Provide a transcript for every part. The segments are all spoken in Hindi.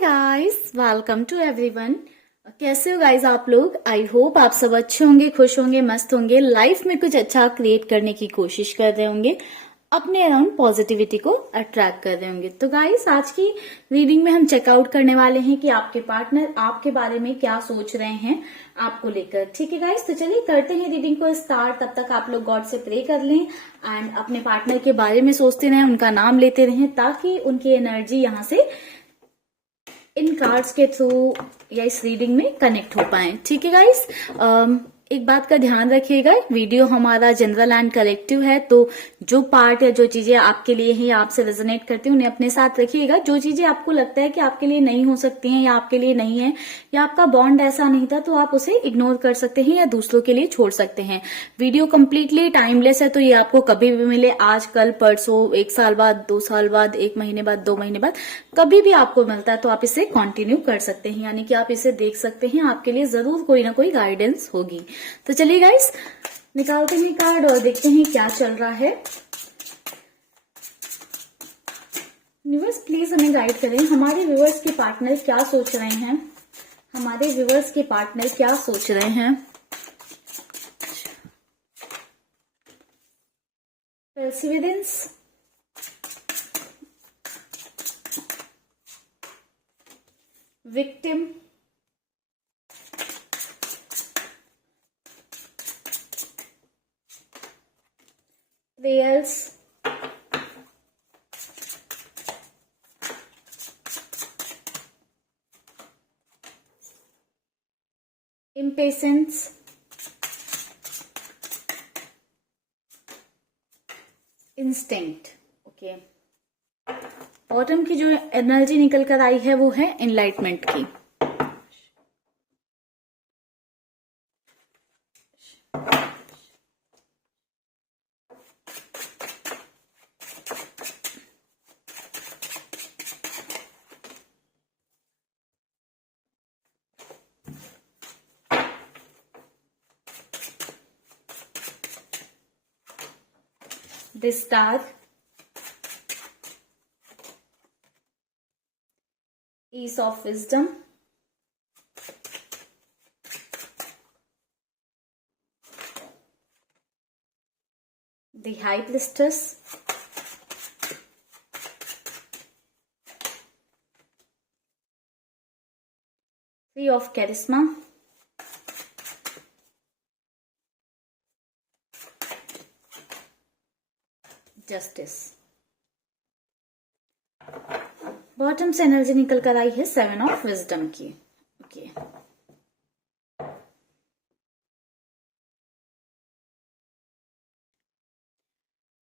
Guys, welcome to everyone. कैसे हो गाइस आप लोग? आई होप आप सब अच्छे होंगे, खुश होंगे, मस्त होंगे, लाइफ में कुछ अच्छा क्रिएट करने की कोशिश कर रहे होंगे, अपने अराउंड पॉजिटिविटी को अट्रैक्ट कर रहे होंगे। तो गाइस, आज की रीडिंग में हम चेकआउट करने वाले हैं कि आपके पार्टनर आपके बारे में क्या सोच रहे हैं आपको लेकर। ठीक है गाइस, तो चलिए करते हैं रीडिंग को स्टार्ट। तब तक आप लोग गॉड से प्रे कर लें एंड अपने पार्टनर के बारे में सोचते रहें, उनका नाम लेते रहें, ताकि उनकी एनर्जी यहाँ से इन कार्ड्स के थ्रू या इस रीडिंग में कनेक्ट हो पाए। ठीक है गाइस, एक बात का ध्यान रखिएगा, वीडियो हमारा जनरल एंड कलेक्टिव है, तो जो पार्ट या जो चीजें आपके लिए हैं या आपसे रेजोनेट करती हैं उन्हें अपने साथ रखिएगा। जो चीजें आपको लगता है कि आपके लिए नहीं हो सकती हैं या आपके लिए नहीं है या आपका बॉन्ड ऐसा नहीं था, तो आप उसे इग्नोर कर सकते हैं या दूसरों के लिए छोड़ सकते हैं। वीडियो कंप्लीटली टाइमलेस है, तो ये आपको कभी भी मिले, आज, कल, परसों, 1 साल बाद, 2 साल बाद, 1 महीने बाद, 2 महीने बाद, कभी भी आपको मिलता है तो आप इसे कंटिन्यू कर सकते हैं, यानी कि आप इसे देख सकते हैं, आपके लिए जरूर कोई ना कोई गाइडेंस होगी। तो चलिए गाइस, निकालते हैं कार्ड और देखते हैं क्या चल रहा है। व्यूअर्स प्लीज हमें गाइड करें, हमारे व्यूअर्स के पार्टनर क्या सोच रहे हैं, हमारे व्यूअर्स के पार्टनर क्या सोच रहे हैं। Perseverance, victim, prayers, impatience, instinct। Okay, bottom की जो एनर्जी निकल कर आई है वो है एनलाइटमेंट की। The Star, Ace of Wisdom, the High Priestess, Three of Charisma, justice. Bottom से एनर्जी निकल कर आई है 7 ऑफ विजडम की। ओके,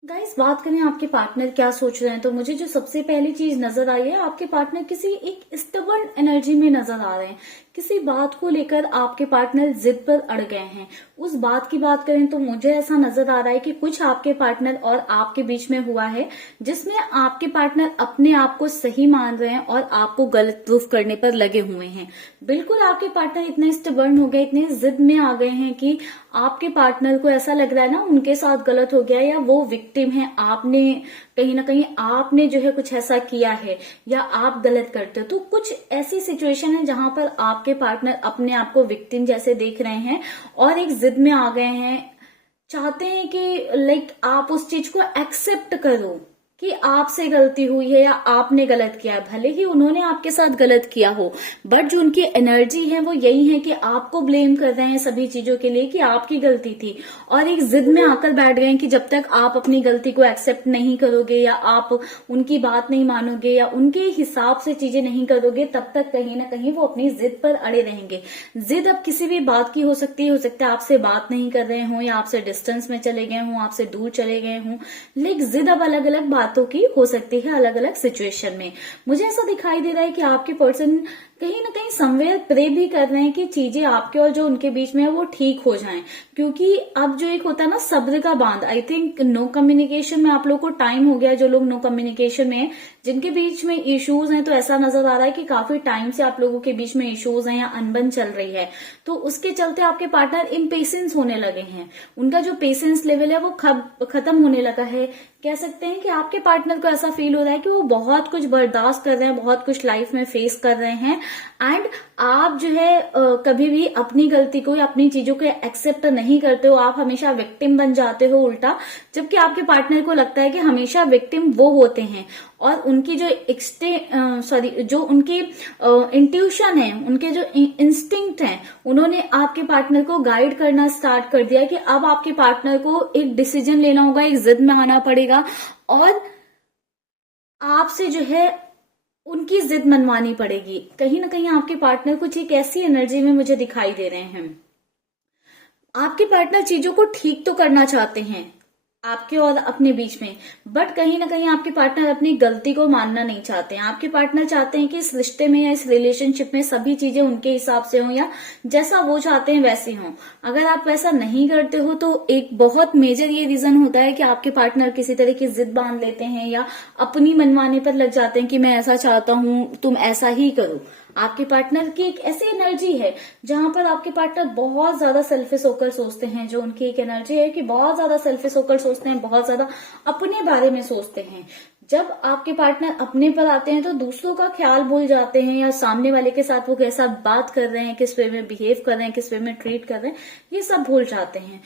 गाइस बात करें आपके पार्टनर क्या सोच रहे हैं, तो मुझे जो सबसे पहली चीज नजर आई है, आपके पार्टनर किसी एक स्टबर्न एनर्जी में नजर आ रहे हैं। किसी बात को लेकर आपके पार्टनर जिद पर अड़ गए हैं। उस बात की बात करें तो मुझे ऐसा नजर आ रहा है कि कुछ आपके पार्टनर और आपके बीच में हुआ है जिसमें आपके पार्टनर अपने आप को सही मान रहे हैं और आपको गलत प्रूफ करने पर लगे हुए हैं। बिल्कुल आपके पार्टनर इतने स्टबर्न हो गए, इतने जिद में आ गए हैं कि आपके पार्टनर को ऐसा लग रहा है ना उनके साथ गलत हो गया, या वो विक्टिम है, आपने कहीं ना कहीं आपने जो है कुछ ऐसा किया है या आप गलत करते हो। तो कुछ ऐसी सिचुएशन है जहां पर आपके पार्टनर अपने आप को विक्टिम जैसे देख रहे हैं और एक जिद में आ गए हैं, चाहते हैं कि आप उस चीज को एक्सेप्ट करो कि आपसे गलती हुई है या आपने गलत किया है। भले ही उन्होंने आपके साथ गलत किया हो, बट जो उनकी एनर्जी है वो यही है कि आपको ब्लेम कर रहे हैं सभी चीजों के लिए कि आपकी गलती थी, और एक जिद में आकर बैठ गए कि जब तक आप अपनी गलती को एक्सेप्ट नहीं करोगे या आप उनकी बात नहीं मानोगे या उनके हिसाब से चीजें नहीं करोगे, तब तक कहीं ना कहीं वो अपनी जिद पर अड़े रहेंगे। जिद अब किसी भी बात की हो सकती है आपसे बात नहीं कर रहे हो या आपसे डिस्टेंस में चले गए हों, आपसे दूर चले गए हों, लेकिन जिद अब अलग अलग बातों की हो सकती है अलग अलग सिचुएशन में। मुझे ऐसा दिखाई दे रहा है कि आपके पर्सन कहीं ना कहीं समवेयर प्रे भी कर रहे हैं कि चीजें आपके और जो उनके बीच में है वो ठीक हो जाएं, क्योंकि अब जो एक होता है ना सब्र का बांध, आई थिंक नो कम्युनिकेशन में आप लोग को टाइम हो गया। जो लोग नो कम्युनिकेशन में है, जिनके बीच में इश्यूज हैं, तो ऐसा नजर आ रहा है कि काफी टाइम से आप लोगों के बीच में इश्यूज हैं या अनबन चल रही है, तो उसके चलते आपके पार्टनर इम्पेशेंस होने लगे हैं। उनका जो पेशेंस लेवल है वो खत्म होने लगा है। कह सकते हैं कि आपके पार्टनर को ऐसा फील हो रहा है कि वो बहुत कुछ बर्दाश्त कर रहे हैं, बहुत कुछ लाइफ में फेस कर रहे हैं, एंड आप जो है कभी भी अपनी गलती को या अपनी चीजों को एक्सेप्ट नहीं करते हो, आप हमेशा विक्टिम बन जाते हो उल्टा, जबकि आपके पार्टनर को लगता है कि हमेशा विक्टिम वो होते हैं, और उनकी जो जो उनकी इंट्यूशन है, उनके जो इंस्टिंक्ट हैं, उन्होंने आपके पार्टनर को गाइड करना स्टार्ट कर दिया कि अब आपके पार्टनर को एक डिसीजन लेना होगा, एक जिद में आना पड़ेगा, और आपसे जो है उनकी जिद मनवानी पड़ेगी। कहीं ना कहीं आपके पार्टनर कुछ एक ऐसी एनर्जी में मुझे दिखाई दे रहे हैं। आपके पार्टनर चीजों को ठीक तो करना चाहते हैं आपके और अपने बीच में, बट कहीं ना कहीं आपके पार्टनर अपनी गलती को मानना नहीं चाहते हैं। आपके पार्टनर चाहते हैं कि इस रिश्ते में या इस रिलेशनशिप में सभी चीजें उनके हिसाब से हों, या जैसा वो चाहते हैं वैसे हों। अगर आप वैसा नहीं करते हो तो एक बहुत मेजर ये रीजन होता है कि आपके पार्टनर किसी तरह की जिद बांध लेते हैं, या अपनी मनमाने पर लग जाते हैं कि मैं ऐसा चाहता हूं, तुम ऐसा ही करो। आपके पार्टनर की एक ऐसी एनर्जी है जहां पर आपके पार्टनर बहुत ज्यादा सेल्फिश होकर सोचते हैं। जो उनकी एक एनर्जी है कि बहुत ज्यादा सेल्फिश होकर सोचते हैं, बहुत ज्यादा अपने बारे में सोचते हैं। जब आपके पार्टनर अपने पर आते हैं तो दूसरों का ख्याल भूल जाते हैं, या सामने वाले के साथ वो कैसा बात कर रहे हैं, किस वे में बिहेव कर रहे हैं, किस वे में ट्रीट कर रहे हैं, ये सब भूल जाते हैं।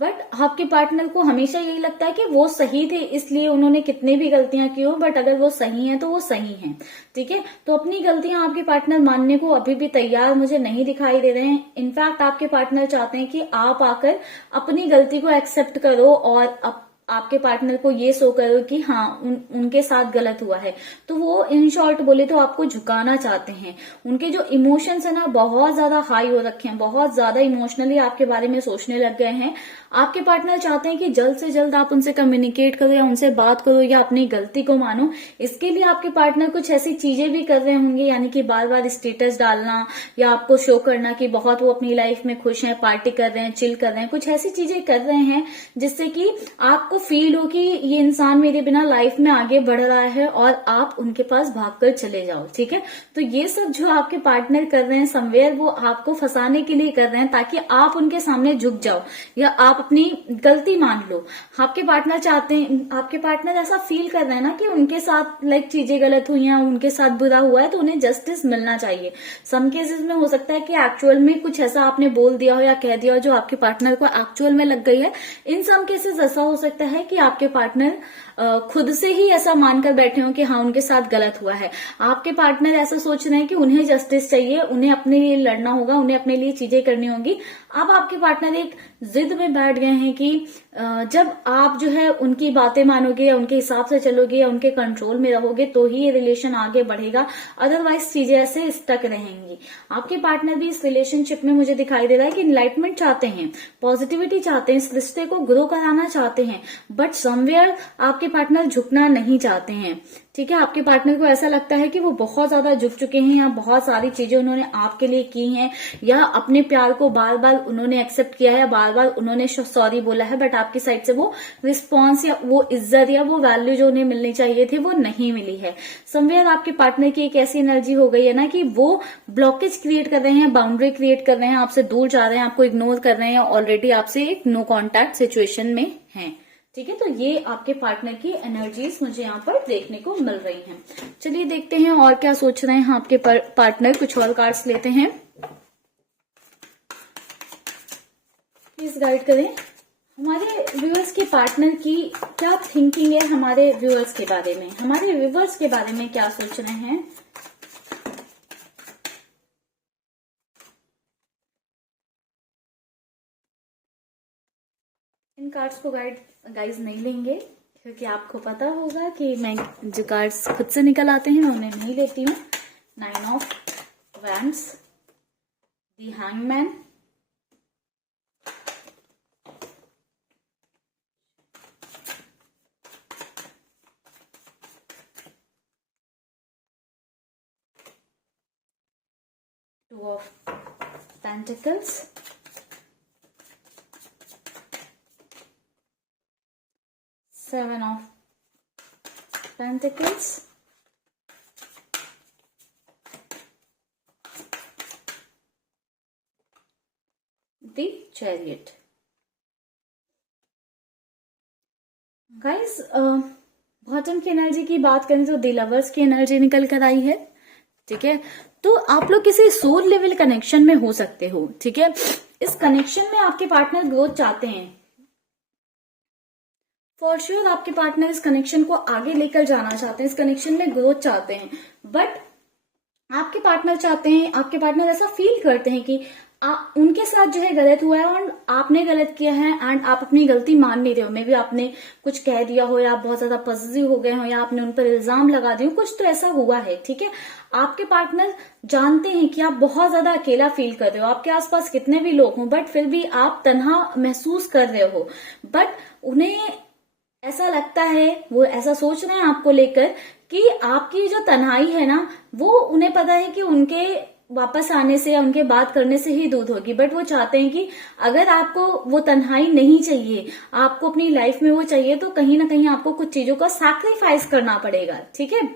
बट आपके पार्टनर को हमेशा यही लगता है कि वो सही थे, इसलिए उन्होंने कितने भी गलतियां की हो, बट अगर वो सही हैं तो वो सही हैं। ठीक है, तो अपनी गलतियां आपके पार्टनर मानने को अभी भी तैयार मुझे नहीं दिखाई दे रहे हैं। इनफैक्ट आपके पार्टनर चाहते हैं कि आप आकर अपनी गलती को एक्सेप्ट करो, और आपके पार्टनर को ये शो करो कि हाँ उनके साथ गलत हुआ है। तो वो इन शॉर्ट बोले तो आपको झुकाना चाहते हैं। उनके जो इमोशंस है ना बहुत ज्यादा हाई हो रखे हैं, बहुत ज्यादा इमोशनली आपके बारे में सोचने लग गए हैं। आपके पार्टनर चाहते हैं कि जल्द से जल्द आप उनसे कम्युनिकेट करो, या उनसे बात करो, या अपनी गलती को मानो। इसके लिए आपके पार्टनर कुछ ऐसी चीजें भी कर रहे होंगे, यानी कि बार बार स्टेटस डालना, या आपको शो करना कि बहुत वो अपनी लाइफ में खुश हैं, पार्टी कर रहे हैं, चिल कर रहे हैं, कुछ ऐसी चीजें कर रहे हैं जिससे कि आपको फील हो कि ये इंसान मेरे बिना लाइफ में आगे बढ़ रहा है, और आप उनके पास भागकर चले जाओ। ठीक है, तो ये सब जो आपके पार्टनर कर रहे हैं समवेयर, वो आपको फंसाने के लिए कर रहे हैं, ताकि आप उनके सामने झुक जाओ, या आप अपनी गलती मान लो। आपके पार्टनर चाहते हैं, आपके पार्टनर ऐसा फील कर रहे हैं ना कि उनके साथ चीजें गलत हुई हैं, उनके साथ बुरा हुआ है, तो उन्हें जस्टिस मिलना चाहिए। सम केसेस में हो सकता है कि एक्चुअल में कुछ ऐसा आपने बोल दिया हो या कह दिया हो जो आपके पार्टनर को एक्चुअल में लग गई है। इन सम केसेस ऐसा हो सकता है कि आपके पार्टनर खुद से ही ऐसा मानकर बैठे हो कि हाँ उनके साथ गलत हुआ है। आपके पार्टनर ऐसा सोच रहे हैं कि उन्हें जस्टिस चाहिए, उन्हें अपने लिए लड़ना होगा, उन्हें अपने लिए चीजें करनी होंगी। अब आपके पार्टनर एक जिद में बैठ गए हैं कि जब आप जो है उनकी बातें मानोगे, या उनके हिसाब से चलोगे, या उनके कंट्रोल में रहोगे, तो ही ये रिलेशन आगे बढ़ेगा, अदरवाइज चीजें ऐसे स्टक रहेंगी। आपके पार्टनर भी इस रिलेशनशिप में मुझे दिखाई दे रहा है कि इनलाइटमेंट चाहते हैं, पॉजिटिविटी चाहते हैं, इस रिश्ते को ग्रो कराना चाहते हैं, बट समवेयर आपके पार्टनर झुकना नहीं चाहते हैं। ठीक है, आपके पार्टनर को ऐसा लगता है कि वो बहुत ज्यादा झुक चुके हैं, या बहुत सारी चीजें उन्होंने आपके लिए की हैं, या अपने प्यार को बार बार उन्होंने एक्सेप्ट किया है, बार बार उन्होंने सॉरी बोला है, बट आपकी साइड से वो रिस्पॉन्स या वो इज्जत या वो वैल्यू जो उन्हें मिलनी चाहिए थी वो नहीं मिली है। समवेयर आपके पार्टनर की एक ऐसी एनर्जी हो गई है ना कि वो ब्लॉकेज क्रिएट कर रहे हैं, बाउंड्री क्रिएट कर रहे हैं, आपसे दूर जा रहे हैं, आपको इग्नोर कर रहे हैं, ऑलरेडी आपसे एक नो कॉन्टैक्ट सिचुएशन में है। ठीक है, तो ये आपके पार्टनर की एनर्जीज मुझे यहाँ पर देखने को मिल रही हैं। चलिए देखते हैं और क्या सोच रहे हैं आपके पार्टनर। कुछ और कार्ड्स लेते हैं, प्लीज गाइड करें हमारे व्यूअर्स के पार्टनर की क्या थिंकिंग है, हमारे व्यूअर्स के बारे में, हमारे व्यूअर्स के बारे में क्या सोच रहे हैं। इन कार्ड्स को गाइज नहीं लेंगे, क्योंकि आपको पता होगा कि मैं जो कार्ड्स खुद से निकल आते हैं मैं उन्हें नहीं लेती हूँ। 9 of wands, the hangman, Two of Pentacles, Seven of Pentacles, the Chariot। Guys bottom की एनर्जी की बात करें तो द लवर्स की एनर्जी निकल कर आई है। ठीक है, तो आप लोग किसी सोल लेवल कनेक्शन में हो सकते हो। ठीक है, इस कनेक्शन में आपके पार्टनर ग्रोथ चाहते हैं। फॉर श्योर आपके पार्टनर इस कनेक्शन को आगे लेकर जाना चाहते हैं, इस कनेक्शन में ग्रोथ चाहते हैं। बट आपके पार्टनर चाहते हैं, आपके पार्टनर ऐसा फील करते हैं कि उनके साथ जो है गलत हुआ है और आपने गलत किया है एंड आप अपनी गलती मान नहीं रहे हो। मे बी आपने कुछ कह दिया हो या आप बहुत ज्यादा पॉजिटिव हो गए हो या आपने उन पर इल्जाम लगा दिए हो, कुछ तो ऐसा हुआ है। ठीक है, आपके पार्टनर जानते हैं कि आप बहुत ज्यादा अकेला फील कर रहे हो, आपके आसपास कितने भी लोग हों बट फिर भी आप तन्हा महसूस कर रहे हो। बट उन्हें ऐसा लगता है, वो ऐसा सोच रहे हैं आपको लेकर कि आपकी जो तन्हाई है ना, वो उन्हें पता है कि उनके वापस आने से या उनके बात करने से ही दूर होगी। बट वो चाहते हैं कि अगर आपको वो तन्हाई नहीं चाहिए, आपको अपनी लाइफ में वो चाहिए, तो कहीं ना कहीं आपको कुछ चीजों का सैक्रिफाइस करना पड़ेगा। ठीक है,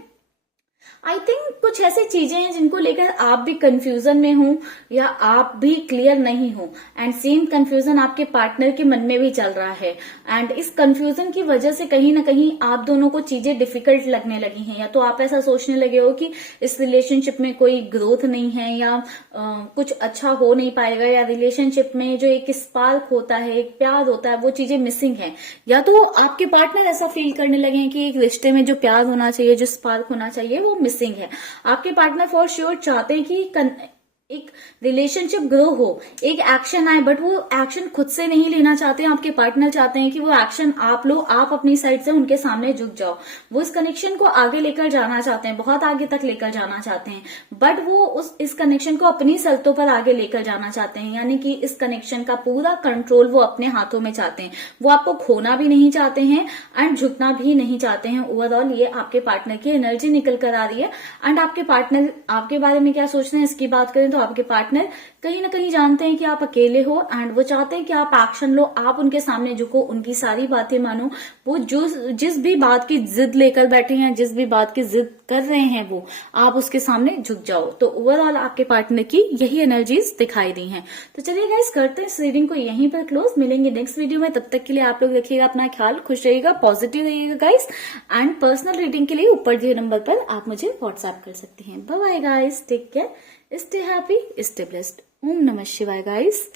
आई थिंक कुछ ऐसी चीजें हैं जिनको लेकर आप भी कंफ्यूजन में हो या आप भी क्लियर नहीं हो एंड सेम कंफ्यूजन आपके पार्टनर के मन में भी चल रहा है। एंड इस कंफ्यूजन की वजह से कहीं ना कहीं आप दोनों को चीजें डिफिकल्ट लगने लगी हैं, या तो आप ऐसा सोचने लगे हो कि इस रिलेशनशिप में कोई ग्रोथ नहीं है या कुछ अच्छा हो नहीं पाएगा, या रिलेशनशिप में जो एक स्पार्क होता है, एक प्यार होता है, वो चीजें मिसिंग है। या तो आपके पार्टनर ऐसा फील करने लगे हैं कि एक रिश्ते में जो प्यार होना चाहिए, जो स्पार्क होना चाहिए, वो मिसिंग है। आपके पार्टनर फॉर श्योर चाहते हैं कि एक रिलेशनशिप ग्रो हो, एक एक्शन आए, बट वो एक्शन खुद से नहीं लेना चाहते हैं। आपके पार्टनर चाहते हैं कि वो एक्शन आप लो, आप अपनी साइड से उनके सामने झुक जाओ। वो इस कनेक्शन को आगे लेकर जाना चाहते हैं, बहुत आगे तक लेकर जाना चाहते हैं, बट वो इस कनेक्शन को अपनी शर्तों पर आगे लेकर जाना चाहते हैं। यानी कि इस कनेक्शन का पूरा कंट्रोल वो अपने हाथों में चाहते हैं। वो आपको खोना भी नहीं चाहते हैं एंड झुकना भी नहीं चाहते हैं। ओवरऑल ये आपके पार्टनर की एनर्जी निकल कर आ रही है। एंड आपके पार्टनर आपके बारे में क्या सोच रहे हैं, इसकी बात करें तो आपके पार्टनर कहीं ना कहीं जानते हैं कि आप अकेले हो एंड वो चाहते हैं कि आप एक्शन लो, आप उनके सामने झुको, उनकी सारी बातें मानो। वो जिस भी बात की जिद लेकर बैठे हैं, जिस भी बात की जिद कर रहे हैं, वो आप उसके सामने झुक जाओ। तो ओवरऑल आपके पार्टनर की यही एनर्जीज दिखाई दी हैं। तो चलिए गाइस, करते हैं इस रीडिंग को यहीं पर क्लोज। मिलेंगे नेक्स्ट वीडियो में, तब तक के लिए आप लोग रखिएगा अपना ख्याल, खुश रहिएगा, पॉजिटिव रहिएगा गाइस। एंड पर्सनल रीडिंग के लिए ऊपर दिए नंबर पर आप मुझे व्हाट्सएप कर सकते हैं। Bye bye guys, take care, stay happy, stay blessed. ओम नमः शिवाय गाइस।